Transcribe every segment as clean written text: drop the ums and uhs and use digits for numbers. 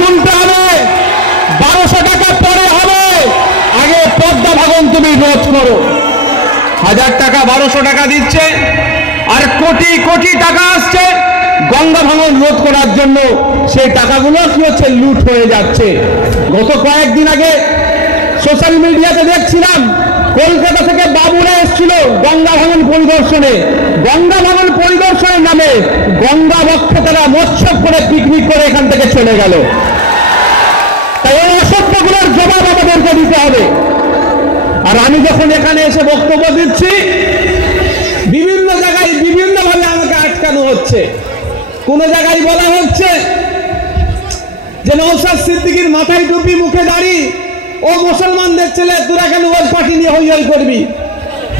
তুলতে হবে, 1200 টাকা পরে হবে, আগে পদ্মা ভাঙন তুমি রোধ করো। 1000 টাকা 1200 টাকা দিচ্ছে, আর কোটি কোটি টাকা আসছে গঙ্গা ভাঙন রোধ করার জন্য। সেই টাকাগুলো কি হচ্ছে, লুট হয়ে যাচ্ছে। গত কয়েকদিন আগে সোশ্যাল মিডিয়াতে দেখছিলাম, কলকাতা থেকে বাবুরা এসেছিল গঙ্গা ভাঙন পরিদর্শনে। গঙ্গা ভাঙন পরিদর্শনের নামে গঙ্গা বক্ষে তারা মৎস্য করে পিকনিক করে এখান থেকে চলে গেল। তাই এই অসভ্যগুলোর জবাব আমাদেরকে দিতে হবে। আর আমি যখন এখানে এসে বক্তব্য দিচ্ছি, বিভিন্ন জায়গায় বিভিন্নভাবে আমাকে আটকানো হচ্ছে। কোন জায়গায় বলা হচ্ছে যে নওশাদ সিদ্দিকীর মাথায় টুপি, মুখে দাড়ি, ও মুসলমানদের ছেলে, তোরা কেন ওর পার্টি নিয়ে হই হই করবি।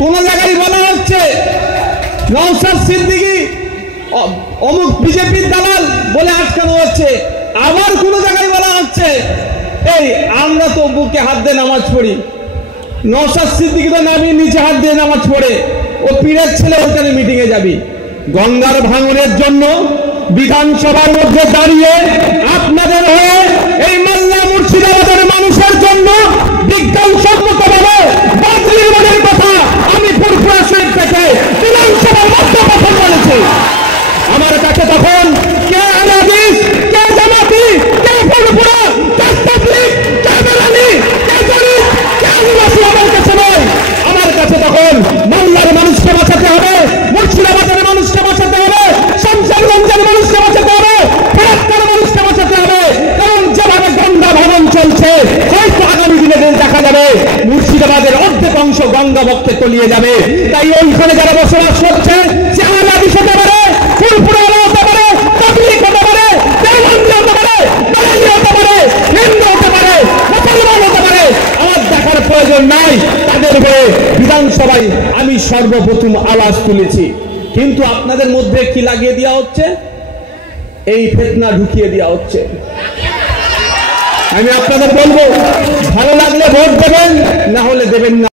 কোন জায়গায় বলা হচ্ছে নওশাদ সিদ্দিকী অমুক বিজেপির দালাল বলে আটকানো হচ্ছে। আবার কোন জায়গায় বলা হচ্ছে এই আমরা তো বুকে হাত দিয়ে নামাজ পড়ি, নওশাদ সিদ্দিকী তো নামিয়ে নিচে হাত দিয়ে নামাজ পড়ে, ও পীরের ছেলে, ওখানে মিটিং এ যাবি। গঙ্গার ভাঙনের জন্য বিধানসভার মধ্যে দাঁড়িয়ে আপনাদের হয়ে এই মালদা মুর্শিদাবাদের মানুষের জন্য বিজ্ঞানসম্মতভাবে বাঁধ নির্মাণের কথা আমি ফুরফুরা শহীদ থেকে বিধানসভার মধ্যে কথা বলেছি। আমার কাছে তখন কে আলাদিস, কে জামাতি, কে ফুরফুরা, কে তাবলীগ, কে বেলালি, কে জরিদ, কে আদিবাসী আমার কাছে নয়। আমার কাছে তখন মালদার মানুষকে বাঁচাতে হবে, মুর্শিদাবাদের মানুষকে বাঁচাতে হবে, শমশেরগঞ্জের মানুষকে বাঁচাতে হবে, ফেরতকার মানুষকে বাঁচাতে হবে। কারণ যেভাবে গঙ্গা ভাঙন চলছে, হয়তো আগামী দিনে দেখা যাবে মুর্শিদাবাদের অর্ধেক অংশ গঙ্গা বক্ষে তলিয়ে যাবে। তাই ওইখানে যারা বসবাস করছে, সে আলাদিস হতে পারে, ফুরফুরা হতে পারে, তাবলীগ হতে পারে, দেওবন্দি হতে পারে, বেলালি হতে পারে, হিন্দু হতে পারে, মুসলমান হতে পারে, আমার দেখার প্রয়োজন নাই। তাদের হয়ে বিধানসভায় আমি সর্বপ্রথম আওয়াজ তুলেছি। কিন্তু আপনাদের মধ্যে কি লাগিয়ে দেওয়া হচ্ছে, এই ফিতনা ঢুকিয়ে দেওয়া হচ্ছে। আমি আপনাদের বলবো, ভালো লাগলে ভোট দেবেন, না হলে দেবেন না।